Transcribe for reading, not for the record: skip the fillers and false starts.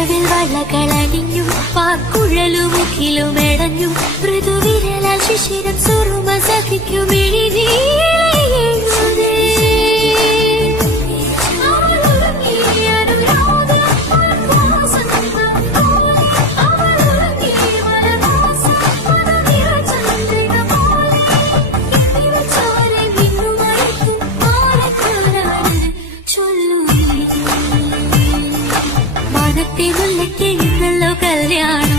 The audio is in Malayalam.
ഇഴവിൽ വളകളണിഞ്ഞും പാക്കുഴലുമുക്കിലും എടഞ്ഞും മൃദുവിരലാൽ ശിശിരം സുറുമ സഖിക്കും മുല്ലക്കിഴുന്നല്ലോ കല്യാണം